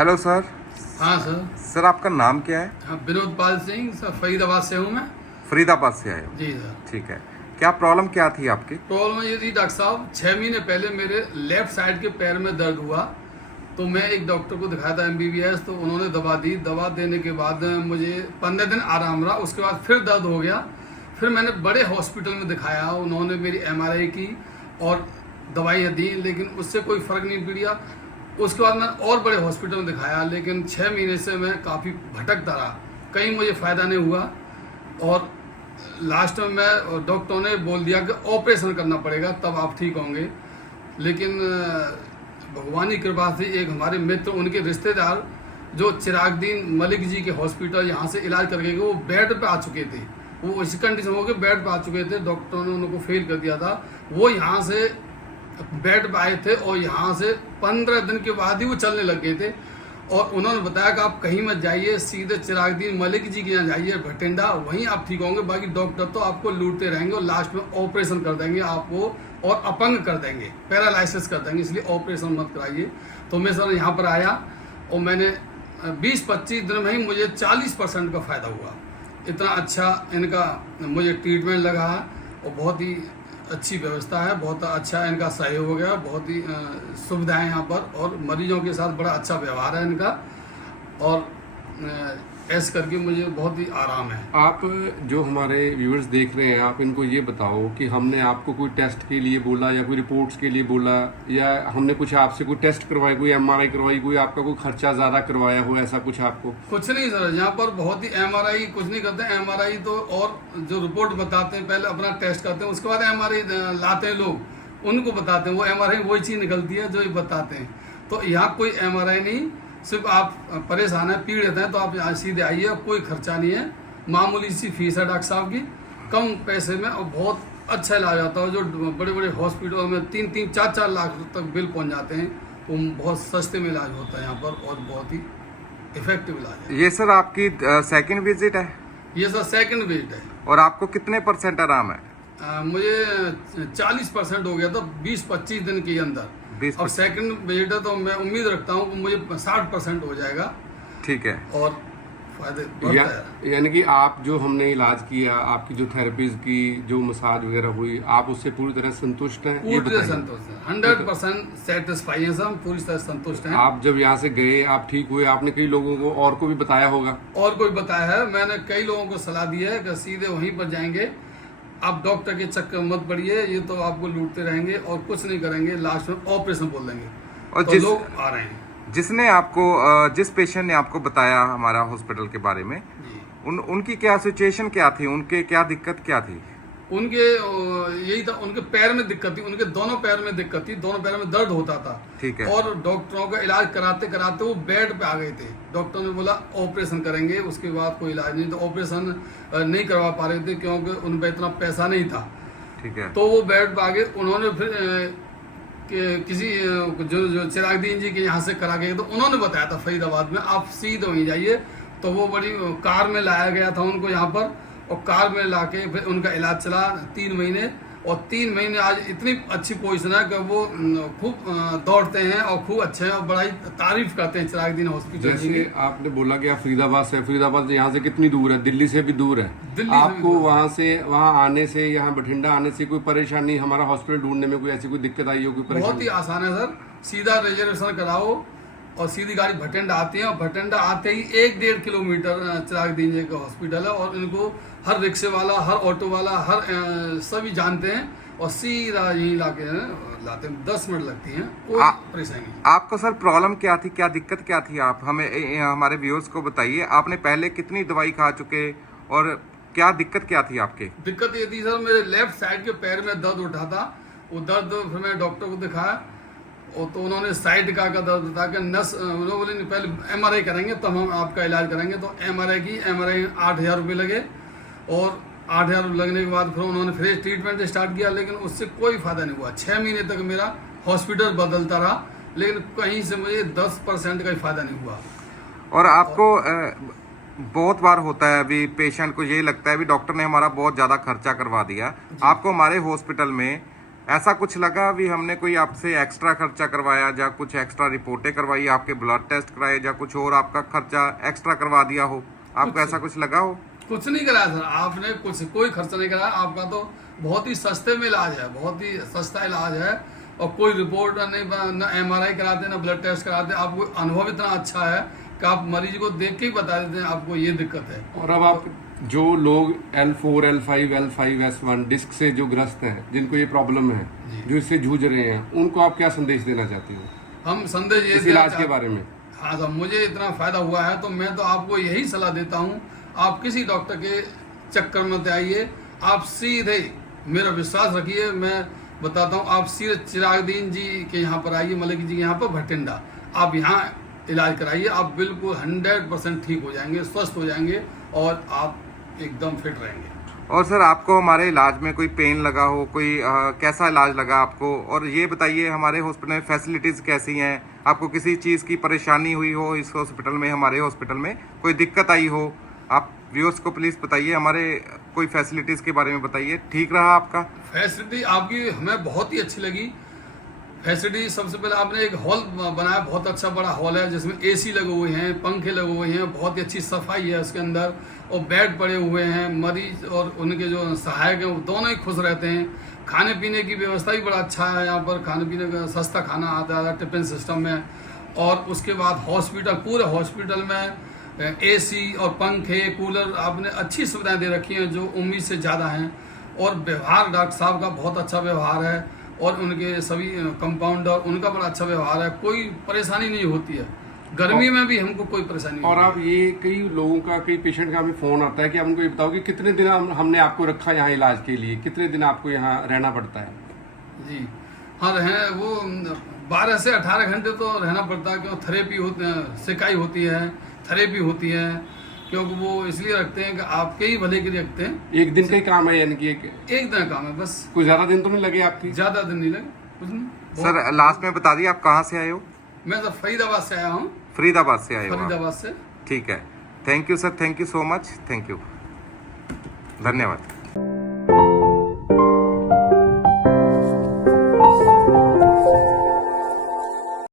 Hello sir. हाँ sir. Sir आपका नाम क्या है? हाँ, विनोद पाल सिंह सर, फरीदाबाद से हूँ मैं। फरीदाबाद से आए हो? जी सर। ठीक है। क्या प्रॉब्लम क्या थी आपकी? प्रॉब्लम ये थी डॉक्टर साहब, 6 महीने पहले मेरे लेफ्ट साइड के पैर में दर्द हुआ, तो मैं एक डॉक्टर को दिखाया था MBBS, तो उन्होंने दवा दी। दवा देने के बाद मुझे 15 दिन आराम रहा, उसके बाद फिर दर्द हो गया। फिर मैंने बड़े हॉस्पिटल में दिखाया, उन्होंने मेरी MRI की और दवाइयाँ दी, लेकिन उससे कोई फ़र्क नहीं पड़ा। उसके बाद मैं और बड़े हॉस्पिटल में दिखाया, लेकिन 6 महीने से मैं काफ़ी भटकता रहा, कहीं मुझे फ़ायदा नहीं हुआ। और लास्ट में मैं डॉक्टरों ने बोल दिया कि ऑपरेशन करना पड़ेगा तब आप ठीक होंगे। लेकिन भगवान की कृपा से एक हमारे मित्र, उनके रिश्तेदार जो चिरागदीन मलिक जी के हॉस्पिटल यहाँ से इलाज करके गए, वो बेड पे आ चुके थे, वो इस कंडीशन हो के बेड पे आ चुके थे, डॉक्टरों ने उनको फेल कर दिया था। वो यहाँ से बेड पे आए थे और यहाँ से 15 दिन के बाद ही वो चलने लग गए थे। और उन्होंने बताया कि आप कहीं मत जाइए, सीधे चिरागदीन मलिक जी के यहाँ जाइए भटिंडा, वहीं आप ठीक होंगे। बाकी डॉक्टर तो आपको लूटते रहेंगे और लास्ट में ऑपरेशन कर देंगे आपको और अपंग कर देंगे, पैरालाइसिस कर देंगे, इसलिए ऑपरेशन मत कराइए। तो मैं सर यहाँ पर आया और मैंने 20-25 दिन में ही मुझे 40% का फ़ायदा हुआ। इतना अच्छा इनका मुझे ट्रीटमेंट लगा और बहुत ही अच्छी व्यवस्था है, बहुत अच्छा इनका सहयोग है, बहुत ही सुविधाएं यहाँ पर, और मरीजों के साथ बड़ा अच्छा व्यवहार है इनका, और ऐसे करके मुझे बहुत ही आराम है। आप जो हमारे व्यूअर्स देख रहे हैं, आप इनको ये बताओ कि हमने आपको कोई टेस्ट के लिए बोला या कोई रिपोर्ट्स के लिए बोला, या हमने कुछ आपसे कोई टेस्ट करवाया, कोई MRI करवाई, कोई आपका कोई खर्चा ज़्यादा करवाया हो, ऐसा कुछ आपको? कुछ नहीं सर, यहाँ पर बहुत ही MRI कुछ नहीं करते हैं। MRI तो और जो रिपोर्ट बताते हैं, पहले अपना टेस्ट करते हैं, उसके बाद MRI लाते हैं लोग, उनको बताते हैं, वो MRI वही चीज़ निकलती है जो ये बताते हैं। तो यहाँ कोई MRI नहीं, सिर्फ आप परेशान है, पीड़ित हैं, तो आप यहाँ सीधे आइए, कोई खर्चा नहीं है, मामूली सी फीस है डॉक्टर साहब की, कम पैसे में, और बहुत अच्छा इलाज आता है। जो बड़े बड़े हॉस्पिटलों में 3-3, 4-4 लाख तक बिल पहुंच जाते हैं, तो बहुत सस्ते में इलाज होता है यहाँ पर, और बहुत ही इफेक्टिव इलाज है। ये सर आपकी सेकंड विजिट है? ये सर सेकंड विजिट है। और आपको कितने % आराम है? मुझे 40% हो गया था 20-25 दिन के अंदर, 20 और सेकंड विजिट है, तो मैं उम्मीद रखता हूँ कि मुझे 60% हो जाएगा। ठीक है। और फायदे बढ़ता है। यानी कि आप जो हमने इलाज किया, आपकी जो थेरेपीज की, जो मसाज वगैरह हुई, आप उससे पूरी तरह संतुष्ट हैं? पूरी तरह संतुष्ट है, 100% सेटिस्फाई है सर, हम पूरी तरह संतुष्ट हैं। आप जब यहाँ से गए, आप ठीक हुए, आपने कई लोगों को और को भी बताया होगा? और कोई बताया है, मैंने कई लोगों को सलाह दी है कि सीधे वहीं पर जाएंगे, आप डॉक्टर के चक्कर मत पड़िए, ये तो आपको लूटते रहेंगे और कुछ नहीं करेंगे, लास्ट में ऑपरेशन बोल देंगे। और तो लोग आ रहे हैं। जिसने आपको जिस पेशेंट ने आपको बताया हमारा हॉस्पिटल के बारे में, जी। उनकी क्या सिचुएशन क्या थी, उनके क्या दिक्कत क्या थी? उनके यही था, उनके पैर में दिक्कत थी, उनके दोनों पैर में दिक्कत थी, दोनों पैर में दर्द होता था। ठीक है। और डॉक्टरों का इलाज कराते कराते वो बेड पे आ गए थे। डॉक्टर ने बोला ऑपरेशन करेंगे, उसके बाद कोई इलाज नहीं, तो ऑपरेशन नहीं करवा पा रहे थे क्योंकि उन पर इतना पैसा नहीं था। ठीक है। तो वो बेड पे आ गए, उन्होंने फिर किसी जो चिरागदीन जी के यहाँ से करा गए, तो उन्होंने बताया था फरीदाबाद में आप सीधे वहीं जाइए। तो वो बड़ी कार में लाया गया था उनको यहाँ पर, और कार में लाके फिर उनका इलाज चला 3 महीने, और 3 महीने आज इतनी अच्छी पोजीशन है कि वो खूब दौड़ते हैं और खूब अच्छे हैं, और बड़ा ही तारीफ करते हैं चिरागदीन हॉस्पिटल। जैसे आपने बोला कि आप फरीदाबाद से, फरीदाबाद यहाँ से कितनी दूर है? दिल्ली से भी दूर है। दिल्ली से भी आपको दूर। वहाँ से वहाँ आने से, यहाँ बठिंडा आने से कोई परेशानी, हमारा हॉस्पिटल ढूंढने में कोई ऐसी कोई दिक्कत आई हो? कोई बहुत परेशानी? ही आसान है सर, सीधा रिजर्वेशन कराओ और सीधी गाड़ी भटिंडा आती है, और भटिंडा आते ही 1-1.5 किलोमीटर चिरागदीन जी का हॉस्पिटल है, और इनको हर रिक्शे वाला, हर ऑटो वाला, हर सभी जानते हैं, और सीधा यहीं लाते हैं, 10 मिनट लगती हैं, कोई परेशानी नहीं। आपको सर प्रॉब्लम क्या थी, क्या दिक्कत क्या थी? आप हमें हमारे व्यूअर्स को बताइए, आपने पहले कितनी दवाई खा चुके और क्या दिक्कत क्या थी आपके? दिक्कत ये थी सर, मेरे लेफ्ट साइड के पैर में दर्द उठा था, वो दर्द फिर मैं डॉक्टर को दिखाया, और तो उन्होंने साइड का दर्द था कि नस, उन्होंने बोले पहले MRI करेंगे तब हम आपका इलाज करेंगे। तो MRI की, MRI 8,000 रुपये लगे, और 8,000 लगने के बाद फिर उन्होंने फ्रेश ट्रीटमेंट स्टार्ट किया, लेकिन उससे कोई फायदा नहीं हुआ। 6 महीने तक मेरा हॉस्पिटल बदलता रहा, लेकिन कहीं से मुझे 10% का ही फायदा नहीं हुआ। और आपको बहुत बार होता है, अभी पेशेंट को यही लगता है भी डॉक्टर ने हमारा बहुत ज़्यादा खर्चा करवा दिया। आपको हमारे हॉस्पिटल में ऐसा कुछ लगा अभी हमने कोई आपसे एक्स्ट्रा खर्चा करवाया या कुछ एक्स्ट्रा रिपोर्टें करवाई, आपके ब्लड टेस्ट कराए या कुछ और आपका खर्चा एक्स्ट्रा करवा दिया हो, आपको ऐसा कुछ लगा हो? कुछ नहीं कराया सर, आपने कोई खर्चा नहीं कराया। आपका तो बहुत ही सस्ते में इलाज है, बहुत ही सस्ता इलाज है, और कोई रिपोर्ट नहीं, न MRI कराते न ब्लड टेस्ट कराते। आपको अनुभव इतना अच्छा है कि आप मरीज को देख के ही बता देते हैं आपको ये दिक्कत है। और अब आप जो लोग L4, L5, L5S1 डिस्क से जो ग्रस्त हैं, जिनको ये प्रॉब्लम है, जो इससे जूझ रहे हैं, उनको आप क्या संदेश देना चाहते हो? हम संदेश ये इस इलाज के बारे में। हाँ साहब, मुझे इतना फायदा हुआ है तो मैं तो आपको यही सलाह देता हूँ, आप किसी डॉक्टर के चक्कर में मत आइए, आप सीधे मेरा विश्वास रखिए, मैं बताता हूँ, आप सीधे चिरागदीन जी के यहाँ पर आइए, मलिक जी के यहाँ पर भटिंडा, आप यहाँ इलाज कराइए, आप बिल्कुल 100% ठीक हो जाएंगे, स्वस्थ हो जाएंगे और आप एकदम फिट रहेंगे। और सर आपको हमारे इलाज में कोई पेन लगा हो, कोई कैसा इलाज लगा आपको? और ये बताइए हमारे हॉस्पिटल में फैसिलिटीज़ कैसी हैं? आपको किसी चीज़ की परेशानी हुई हो इस हॉस्पिटल में, हमारे हॉस्पिटल में कोई दिक्कत आई हो? आप व्यूअर्स को प्लीज़ बताइए, हमारे कोई फैसिलिटीज़ के बारे में बताइए। ठीक रहा आपका? फैसिलिटी आपकी हमें बहुत ही अच्छी लगी। फैसिलिटी सबसे पहले आपने एक हॉल बनाया, बहुत अच्छा बड़ा हॉल है जिसमें AC लगे हुए हैं, पंखे लगे हुए हैं, बहुत ही अच्छी सफाई है उसके अंदर, और बेड पड़े हुए हैं। मरीज और उनके जो सहायक हैं वो दोनों ही खुश रहते हैं। खाने पीने की व्यवस्था भी बड़ा अच्छा है, यहाँ पर खाने पीने का सस्ता खाना आता है टिफिन सिस्टम में। और उसके बाद हॉस्पिटल, पूरे हॉस्पिटल में AC और पंखे, कूलर, आपने अच्छी सुविधाएं दे रखी हैं जो उम्मीद से ज़्यादा हैं। और व्यवहार डॉक्टर साहब का बहुत अच्छा व्यवहार है, और उनके सभी कंपाउंडर, उनका बड़ा अच्छा व्यवहार है, कोई परेशानी नहीं होती है। गर्मी में भी हमको कोई परेशानी नहीं। और आप ये कई लोगों का, कई पेशेंट का हमें फोन आता है कि आप उनको ये बताओ कि कितने दिन हमने आपको रखा यहाँ इलाज के लिए, कितने दिन आपको यहाँ रहना पड़ता है? जी हाँ, वो 12 से 18 घंटे तो रहना पड़ता है, क्योंकि थेरेपी होती है, सिकाई होती है, थेरेपी होती है, क्योंकि वो इसलिए रखते हैं कि आपके ही भले के लिए रखते हैं। एक दिन का ही काम है, यानी कि एक दिन का काम है बस। कुछ ज्यादा दिन तो नहीं लगे आपकी? ज्यादा दिन नहीं लगे, कुछ नहीं। सर लास्ट में बता दिए आप कहाँ से आए हो? मैं तो फरीदाबाद से आया हूँ। फरीदाबाद से आए हो? फरीदाबाद से। ठीक है, thank you sir, thank you so much, thank you, धन्यवाद।